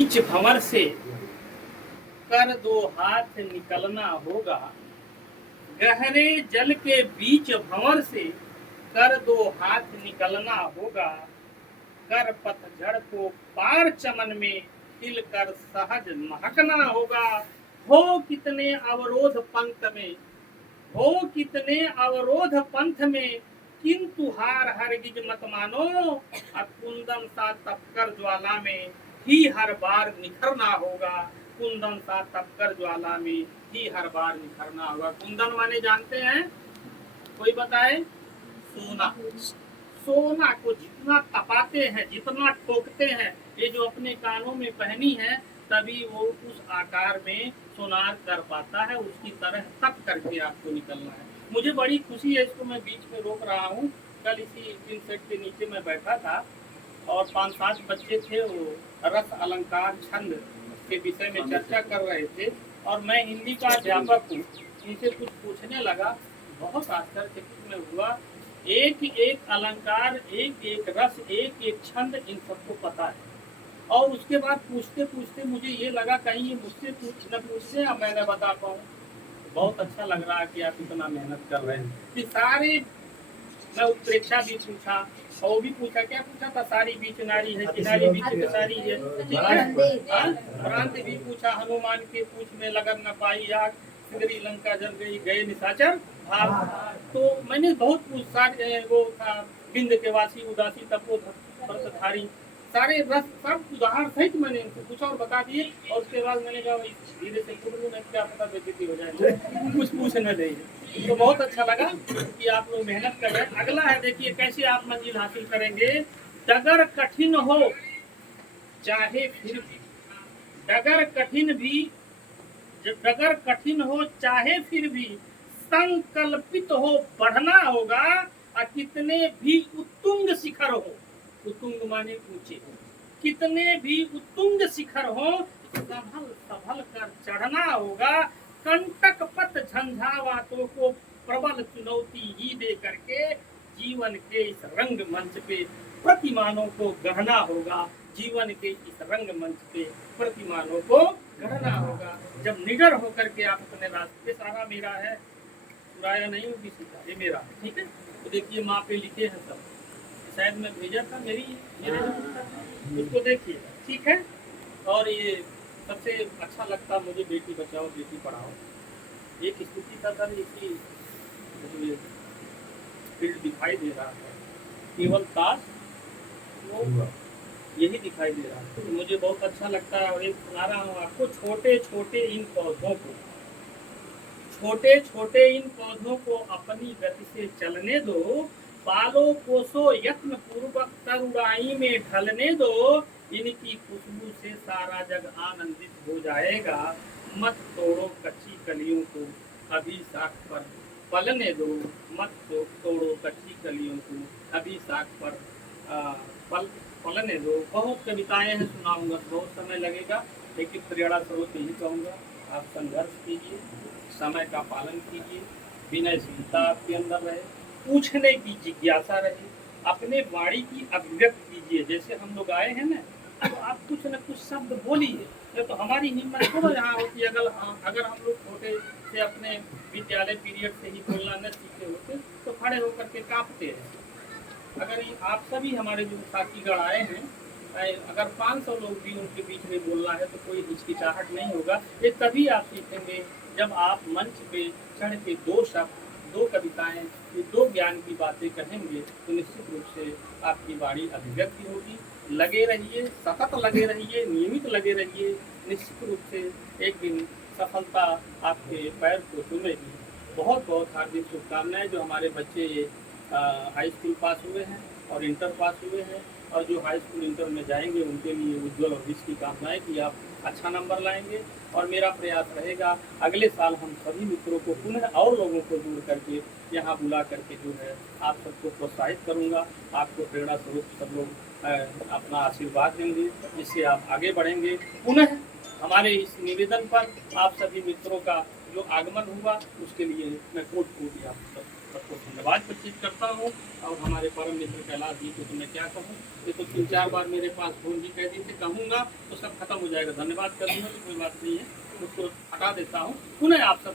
बीच भंवर से कर दो हाथ निकलना होगा। गहरे जल के बीच भंवर से कर दो हाथ निकलना होगा। कर पतझड़ को पार चमन में खिलकर सहज महकना होगा। हो कितने अवरोध पंथ में, हो कितने अवरोध पंथ में, किंतु हार हरगिज मत मानो। कुंदन सा तपकर ज्वाला में ही हर बार निखरना होगा। कुंदन सा तपकर ज्वाला में ही हर बार निखरना होगा। कुंदन माने जानते हैं? कोई बताए? सोना। सोना को जितना तपाते हैं, जितना ठोकते हैं, ये जो अपने कानों में पहनी है, तभी वो उस आकार में सोनार कर पाता है। उसकी तरह तप करके आपको निकलना है। मुझे बड़ी खुशी है, इसको मैं बीच में रोक रहा हूँ। कल इसी टीन सेट के नीचे मैं बैठा था और 5-7 बच्चे थे, वो रस अलंकार छंद के विषय में चर्चा कर रहे थे और मैं हिंदी का अध्यापक हूँ। इनसे कुछ पूछने लगा, बहुत आश्चर्यचकित में हुआ। एक एक अलंकार, एक एक रस, एक एक छंद इन सबको पता है। और उसके बाद पूछते पूछते मुझे ये लगा कहीं ये मुझसे पूछ न पूछते या मैं न बता पाऊँ। बहुत अच्छा लग रहा है कि आप इतना मेहनत कर रहे हैं कि सारे। मैं उत्प्रेक्षा भी पूछा और वो भी पूछा, क्या पूछा था? सारी बीच नारी है, किनारी बीच सारी है, ठीक है। भ्रांति भी पूछा, हनुमान के पूछ में लगन न पाई आग, सिगरी लंका जल गई गए निशाचर भाग। तो मैंने बहुत सारे वो था, बिंद के वासी उदासी तपोधारी, सारे रस सब उदाहरण सहित मैंने इनको पूछा और बता दिए। और उसके बाद मैंने कहा धीरे से पूछ लूँ, क्या पता बेइज्जती हो जाए, कुछ पूछ न दे। तो बहुत अच्छा लगा कि आप लोग मेहनत कर रहे हैं। अगला है, देखिए कैसे आप मंजिल हासिल करेंगे। डगर कठिन हो चाहे फिर भी, डगर कठिन भी, डगर कठिन हो चाहे फिर भी, संकल्पित हो बढ़ना होगा। और कितने भी उत्तुंग शिखर हो, उत्तुंग माने ऊंचे, कितने भी उत्तुंग शिखर हो, संभल संभल कर चढ़ना होगा। कंटक पथ झंझावातों को प्रबल चुनौती ही दे करके जीवन के इस रंग मंच पे प्रतिमानों को गढ़ना होगा। जीवन के इस रंग मंच पे प्रतिमानों को गढ़ना होगा। जब निडर होकर के आप अपने रास्ते, सारा मेरा है, चुराया नहीं हूँ किसी का, ये मेरा है, ठीक है। तो देखिए माँ पे लिखे हैं सब, शायद मैं भेजा था, मेरे उसको देखिए, ठीक है। और ये सबसे अच्छा लगता मुझे बेटी बचाओ बेटी पढ़ाओ। एक स्थिति था सर, इसकी मुझे फील्ड दिखाई दे रहा है, केवल ताश वो यही दिखाई दे रहा है। तो मुझे बहुत अच्छा लगता है और एक सुना रहा हूँ आपको। छोटे छोटे इन पौधों को, छोटे छोटे इन पौधों को अपनी गति से चलने दो। पालो पोसो यत्न पूर्वक तरुणाई में ढलने दो। इनकी खुशबू से सारा जग आनंदित हो जाएगा। मत तोड़ो कच्ची कलियों को, अभी साख पर पलने दो। मत तोड़ो कच्ची कलियों को, अभी साख पर पलने दो। बहुत कविताएं हैं, सुनाऊंगा, बहुत समय लगेगा, लेकिन प्रेरणा स्रोत यही कहूँगा, आप संघर्ष कीजिए, समय का पालन कीजिए, विनयशीलता आपके अंदर रहे, पूछने की जिज्ञासा रहे, अपने वाणी की अभिव्यक्ति कीजिए। जैसे हम लोग आए हैं ना, तो आप कुछ न कुछ शब्द बोलिए। तो हमारी हिम्मत हो यहाँ होती, अगर हम लोग छोटे से अपने विद्यालय पीरियड से ही बोलना न सीखे होते तो खड़े होकर के कांपते हैं। अगर आप सभी हमारे जो साथीगण आए हैं, अगर 500 लोग भी उनके बीच में बोलना है तो कोई हिचकिचाहट नहीं होगा। ये तभी आप सीखेंगे जब आप मंच पे चढ़ के 2 शब्द, 2 कविताएं, ये 2 ज्ञान की बातें कहेंगे तो निश्चित रूप से आपकी वाणी अभिव्यक्ति होगी। लगे रहिए, सतत लगे रहिए, नियमित लगे रहिए, निश्चित रूप से एक दिन सफलता आपके पैर को चूमेगी। बहुत बहुत हार्दिक शुभकामनाएं। जो हमारे बच्चे हाई स्कूल पास हुए हैं और इंटर पास हुए हैं, और जो हाई स्कूल इंटर में जाएंगे उनके लिए उज्ज्वल भविष्य की कामनाएं कि आप अच्छा नंबर लाएंगे। और मेरा प्रयास रहेगा अगले साल हम सभी मित्रों को पुनः और लोगों को जोड़ करके यहाँ बुला करके जो है आप सबको प्रोत्साहित करूँगा। आपको प्रेरणा स्वरूप सब लोग अपना आशीर्वाद देंगे, जिससे आप आगे बढ़ेंगे। पुनः हमारे इस निवेदन पर आप सभी मित्रों का जो आगमन हुआ उसके लिए मैं कोट आप सब सबको धन्यवाद प्रचित करता हूँ। और हमारे परम मित्र कैलाश जी को तो मैं क्या कहूँ, ये तो 3-4 बार मेरे पास फोन भी कह दी थी, कहूँगा तो सब खत्म हो जाएगा, धन्यवाद कर दूंगा तो कोई बात नहीं है, उसको हटा देता हूँ। पुनः आप सब